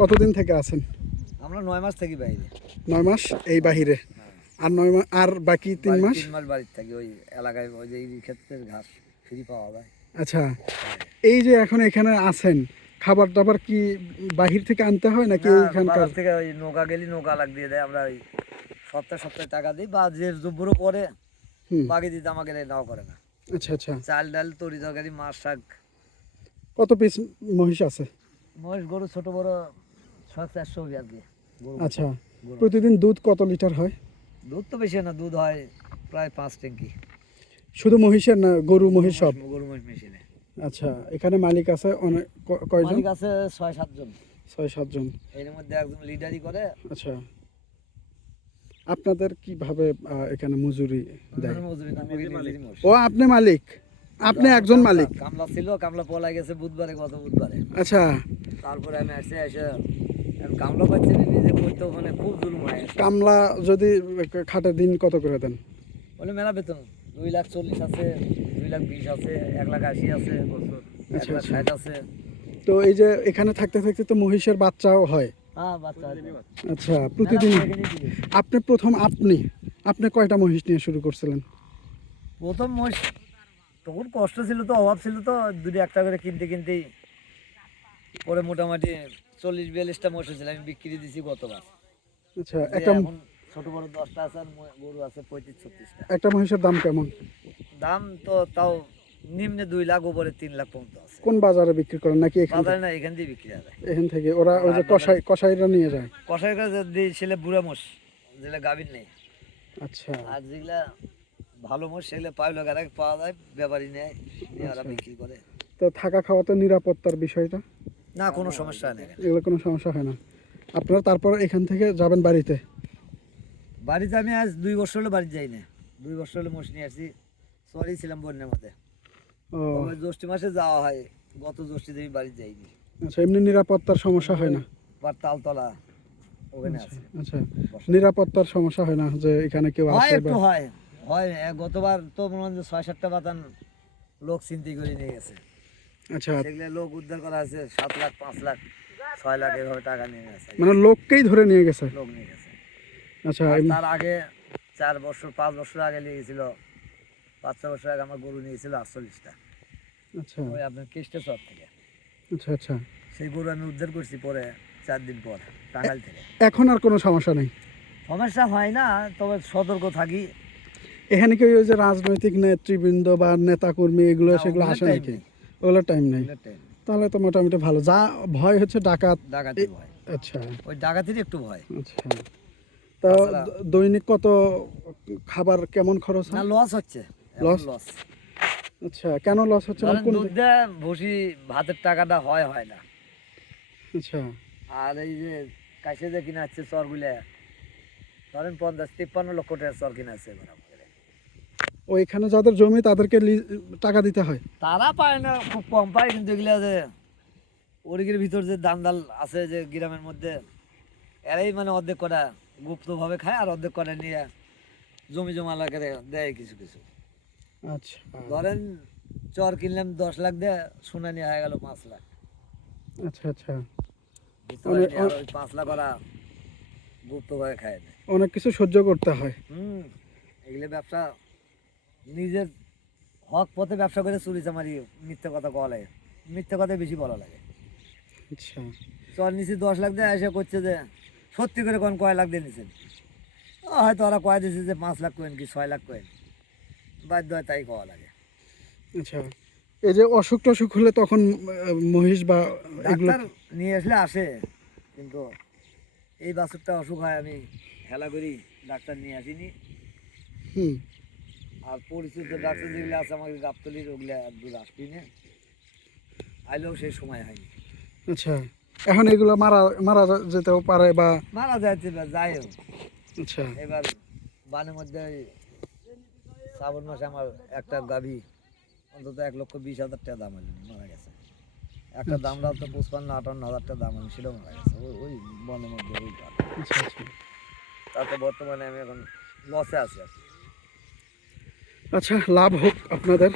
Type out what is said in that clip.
কতদিন থেকে আছেন? আমরা 9 মাস থাকি বাইরে। 9 মাস এই বাহিরে, আর 9 মাস, আর বাকি 3 মাস 3 মাস বাড়িতে থাকি, ওই এলাকায় ওই যে এই ক্ষেত্রের ঘাস ফ্রি পাওয়া যায়। আচ্ছা, এই যে এখন এখানে আছেন, খাবার দাবার কি বাহির থেকে আনতে হয় নাকি না, এখানকার? বাজার থেকে ওই নৌকা গেলি নৌকা লাগ দিয়ে দেয়, আমরা ওই সপ্তাহে সপ্তাহে টাকা দিই, বা যে জব্বরও করে হুম, বাকি দিতে আমাকে নাও করে না। আচ্ছা আচ্ছা। চাল ডাল তরি তরকারি মাছ শাক। কত পিস মহিষ আছে? মহিষ গরু ছোট বড় 400 আর কি গরু। আচ্ছা, গরু। প্রতিদিন দুধ কত লিটার হয়? দুধ তো বেশি না, দুধ হয় প্রায় 5 ট্যাঙ্কি। শুধু মহিষের না, গরু মহিষ সব? গরু মহিষ মেশিনে। আচ্ছা, এখানে মালিক আছে অনেক, কয়জন? মালিক আছে 6-7 জন। 6-7 জন। এর মধ্যে একজন লিডারই করে। আচ্ছা, আপনাদের কিভাবে এখানে মজুরি দেয়? মজুরি না, নিজেরই মোষ। ও, আপনি মালিক? আপনি একজন মালিক? কামলা ছিল, কামলা পলাই গেছে বুধবারে, গত বুধবারে। আচ্ছা, তারপরে আমি আসে এসে কামলা পাচ্ছি না, নিজে করতে ওখানে খুব জুলুম হয়। কামলা যদি খাটে দিন কত করে দেন? বলে মেলা বেতন 2,40,000 আছে, 2,20,000 আছে, 1,80,000 আছে, আচ্ছা, 1,60,000 আছে। তো এই যে এখানে থাকতে থাকতে তো মহিষের বাচ্চাও হয়? হ্যাঁ, বাচ্চা আছে। আচ্ছা, প্রতিদিন আপনি প্রথম আপনি কয়টা মহিষ নিয়ে শুরু করছিলেন? প্রথম মহিষ তখন কষ্ট ছিল তো, অভাব ছিল তো, দুটো একটা করে কিনতে কিনতেই পরে মোটামুটি 40-42টা মহিষ ছিল, আমি বিক্রি দিছি গতবার। আচ্ছা, যে একটা এখন ছোট বড় 10টা আছে, আর গরু আছে 35-36টা। একটা মহিষের দাম কেমন? দাম তো তাও নিম্নে 2 লাখ, উপরে 3 লাখ পর্যন্ত আছে। কোন বাজারে বিক্রি করেন নাকি এখান থেকে? বাজারে না, এখান দিয়ে বিক্রি হয়। এখান থেকে ওরা ওই যে কসাইরা নিয়ে যায়? কষাই কাছে দিয়েছিলে বুড়া মোষ, যেগুলা গাভীর নেই। আচ্ছা, আর যেগুলা ভালো মোষ সেগুলো পাইলো গাড়া পাওয়া যায়, ব্যাপারী নেয়, নিয়ে ওরা আচ্ছা। বিক্রি করে। তো থাকা খাওয়াতে নিরাপত্তার বিষয়টা? না, কোনো সমস্যা নেই। এগুলো কোনো সমস্যা হয় না? আপনারা তারপর এখান থেকে যাবেন বাড়িতে? বাড়িতে আমি আজ 2 বছর হলো বাড়ি যাই না। 2 বছর হলো মোষ নিয়ে আসছি। সরি ছিলাম বন্যার মধ্যে। ও তবে জ্যৈষ্ঠ মাসে যাওয়া হয়, গত জ্যৈষ্ঠীতে আমি বাড়ি যাইনি। আচ্ছা, এমনি নিরাপত্তার সমস্যা হয় না? বা তালতলা ওখানে আছে। আচ্ছা, নিরাপত্তার সমস্যা হয় না যে এখানে কেউ হয়, আসে? একটু হয় হয়। গতবার তো মনে হয় 6-7টা বাতান লোক চিন্তা করে নিয়ে গেছে। আচ্ছা, সেগুলো লোক উদ্ধার করা আছে, 7 লাখ, 5 লাখ, 6 লাখ এভাবে টাকা নিয়ে গেছে। মানে লোককেই ধরে নিয়ে গেছে? লোক নিয়ে গেছে। আচ্ছা, আর তার আগে 4 বছর 5 বছর আগে লেগেছিল, 5-6 বছর আগে আমার গরু নিয়েছিল 48টা। আচ্ছা ওই আপনার কেষ্টে চর থেকে। আচ্ছা আচ্ছা, সেই গরু আমি উদ্ধার করছি পরে 4 দিন পর টাঙ্গাইল থেকে। এখন আর কোনো সমস্যা নেই? সমস্যা হয় না, তবে সতর্ক থাকি। এখানে কি ওই যে রাজনৈতিক নেতৃবৃন্দ বা নেতা কর্মী এগুলো না, সেগুলো ওগুলোর আসে time নাকি? নেই। ওগুলোর টাইম নেই? ওগুলোর time নেই। তাহলে তো মোটামুটি ভালো। যা ভয় হচ্ছে ডাকাত। ডাকাতি ভয়, আচ্ছা ওই ডাকাতির একটু ভয়। আচ্ছা, তা তাছাড়া দৈনিক কত খাবার কেমন খরচ না, হয়? লস হচ্ছে, লস? লস। আচ্ছা, কেন লস হচ্ছে? মানে ধরেন কোন দুধ দিয়ে ভুসি ভাতের টাকাটা হয় না। আচ্ছা আর এই যে কাছে যে কিনা আছে চরগুলা, ধরেন 50-53 লক্ষ টাকার চর কিনা আছে এবার আমাদের। ওইখানে যাদের জমি তাদেরকে টাকা দিতে হয়? তারা পায় না, খুব কম পায়, কিন্তু এগুলা যে ওরিগের ভিতর যে দান্দাল আছে যে গ্রামের মধ্যে, এরাই মানে অর্ধেক কটা গুপ্তভাবে খায়, আর অর্ধেক কটা নিয়ে জমি জমা লাগারে দেয় কিছু কিছু। আচ্ছা ধরেন চর কিনলাম 10 লাখ দিয়ে, সোনা নিয়ে হয়ে গেল 5 লাখ। আচ্ছা আচ্ছা, ভিতরে নিয়ে আর ওই 5 লাখ ওরা গুপ্তভাবে খায় না। অনেক কিছু সহ্য করতে হয়। এগুলো ব্যবসা, নিজের হক পথে ব্যবসা করে চুরি চামারি মিথ্যে কথা বলা লাগে, মিথ্যে কথাই বেশি বলা লাগে। আচ্ছা, চল নিচে 10 লাখ দিয়ে এসে করছে যে সত্যি করে কোন কয় লাখ দিয়ে নিছেন, হয়তো ওরা কয় দিয়েছে যে 5 লাখ কোয়েন কি 6 লাখ কোয়েন, বাধ্য হয় তাই কওয়া লাগে। আচ্ছা, এই যে অসুখ টসুখ হলে তখন মহিষ বা এগুলো ডাক্তার নিয়ে আসলে আসে, কিন্তু এই বাছুরটা অসুখ হয় আমি হেলা করি ডাক্তার নিয়ে আসিনি। হুম, আর পরিচিত ডাক্তার যেগুলো আছে আমাকে গাবতলির, ওগুলো একদূর আসবি না, আইলেও সেই সময় হয়নি। আচ্ছা, এখন এগুলো মারা মারা যেতেও পারে বা মারা যাইতে যাইও। আচ্ছা এবার বানের মধ্যে শ্রাবণ মাসে আমার একটা গাভী অন্তত 1,20,000 টাকা দাম হয়নি, মারা গেছে। একটা দামটা তো 55-58 হাজার টাকা দাম ছিল, মারা গেছে ওই বনের মধ্যে ওই গাভী। আচ্ছা আচ্ছা তাতে বর্তমানে আমি এখন লসে আছি আর কি। আচ্ছা, লাভ হোক আপনাদের।